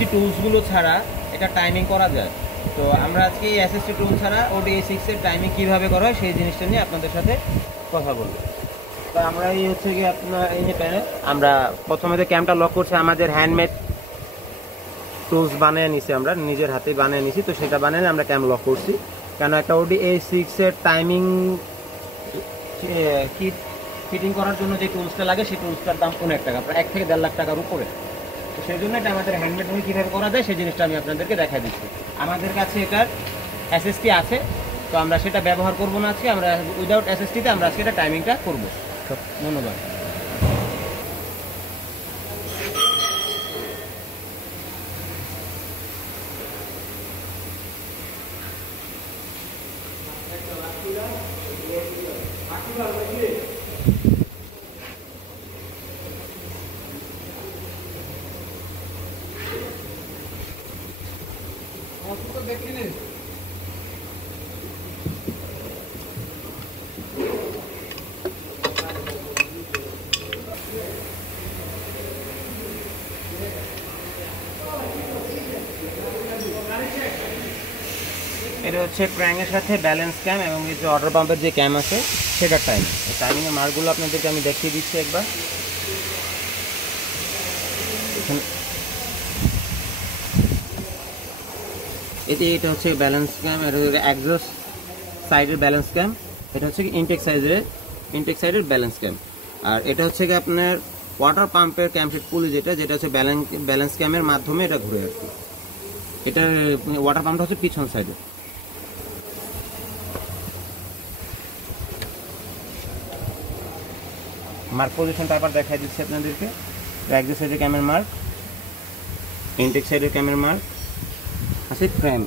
SST টুলসগুলো ছাড়া এটা timing করা যায়। তো আমরা আজকে এই এসএসটি টুল ছাড়া ODA6 এর টাইমিং কীভাবে করা হয় সেই জিনিসটা নিয়ে আপনাদের সাথে কথা বলবো। তো আমরা এই হচ্ছে কি আপনার এই যে প্যানেল, আমরা প্রথমে যে ক্যামটা লক করছি আমাদের হ্যান্ডমেড টুলস বানিয়ে নিছি, আমরা নিজের হাতে বানিয়ে নিছি। তো সেটা বানিয়ে আমরা ক্যাম লক করছি, কেন একটা ODA6 এর টাইমিং কিট ফিটিং করার জন্য যে টুলসটা লাগে সেই টুলসটার দাম অনেক টাকা, প্রায় 1 থেকে 1.5 লাখ টাকার উপরে। তো সেই জন্য এটা আমাদের হ্যান্ডমেড ভাবে কীভাবে করা যায় সেই জিনিসটা আমি আপনাদেরকে দেখাই দিচ্ছি। আমাদের কাছে এটার SST আছে, তো আমরা সেটা ব্যবহার করব না আজকে, আমরা উইদাউট SST-তে আমরা আজকে এটা টাইমিংটা করবো। ধন্যবাদ। এটা হচ্ছে ক্র্যাঙ্কের সাথে ব্যালেন্স ক্যাম এবং এই যে ওয়াটার পাম্পের যে ক্যাম আছে সেটার টাইমিং। এই টাইমিংয়ের মার্কগুলো আপনাদেরকে আমি দেখিয়ে দিচ্ছি একবার। এটা হচ্ছে ব্যালেন্স ক্যাম, এটা হচ্ছে এক্সস্ট সাইডের ব্যালেন্স ক্যাম, এটা হচ্ছে কি ইনটেক সাইডের ব্যালেন্স ক্যাম। আর এটা হচ্ছে কি আপনার ওয়াটার পাম্পের ক্যামশেট পুলি, যেটা হচ্ছে ব্যালেন্স ক্যামের মাধ্যমে এটা ঘুরে আর কি। এটা ওয়াটার পাম্পটা হচ্ছে পিছন সাইডে। মার্ক পজিশনটা আবার দেখাই দিচ্ছি আপনাদেরকে। এক্সস্ট সাইডের ক্যামের মার্ক, ইনটেক সাইডের ক্যামের মার্ক আছে, ফ্রেম।